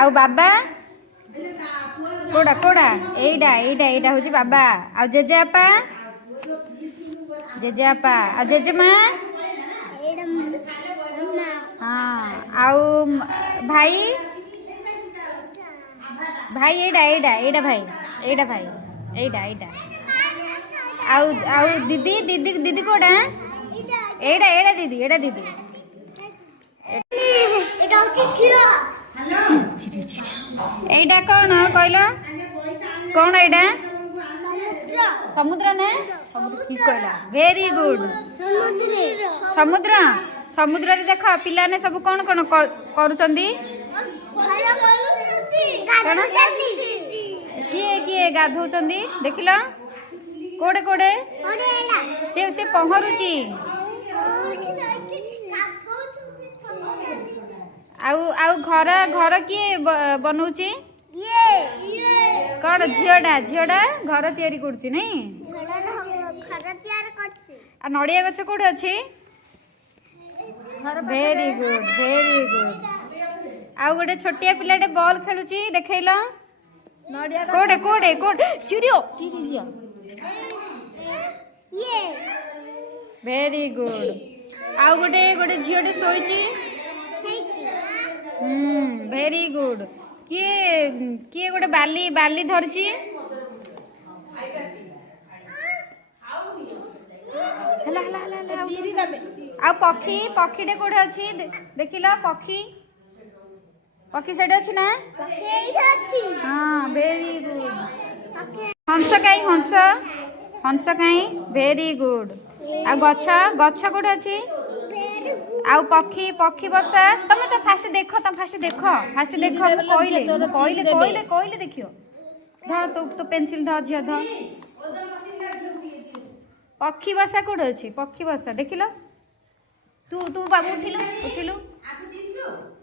आउ बाबा कोड़ा कोड़ा एइडा एइडा एइडा होची बाबा आउ जेजेआपा जेजेआपा आ जेजेमा हाँ आउ भाई भाई एइडा एइडा एइडा भाई एइडा भाई एइडा एइडा आउ आउ दीदी दीदी दीदी कोड़ा एइडा एइडा दीदी एइडा दीदी एइडा कौन कहल कौन एइडा समुद्र ना वेरी गुड समुद्र समुद्र रे देख पिला ने सब कौन कौन करूचंदी किए किए गाधौचंदी देखिल कोड़े कोड़े से पहरुची आउ आउ घर घर किए बनौची कौन झीटा झीटा घर तैयारी करुची नहीं आ नड़िया गछ कोठे अच्छी वेरी गुड आउ गोटे छोटिया पिलाटे बॉल खेलुची देखैल कोडे कोडे कोडे चिरियो चिरी दियो वेरी गुड आउ गोटे गोटे झीटे शोइची वेरी गुड किए किए गोटे बाली बाली धरची हला हला हला चिरी दबे आ पक्षी पक्षीटे कोठे अछि देखिला पक्षी पक्षी सेठ अछि ना हाँ वेरी गुड हंस काई हंस हंस काई वेरी गुड आ गछ गछ कोठे अछि आ पक्षी पक्षी बसा तुम तो फास्ट देख फास्ट देख कहले कहले कहले कहले देखियो ध तो पेंसिल ध झियो ध पक्षी बसा कोठे अछि पक्षी बसा देखिलो तू तू बाबू उठिलु उठिलु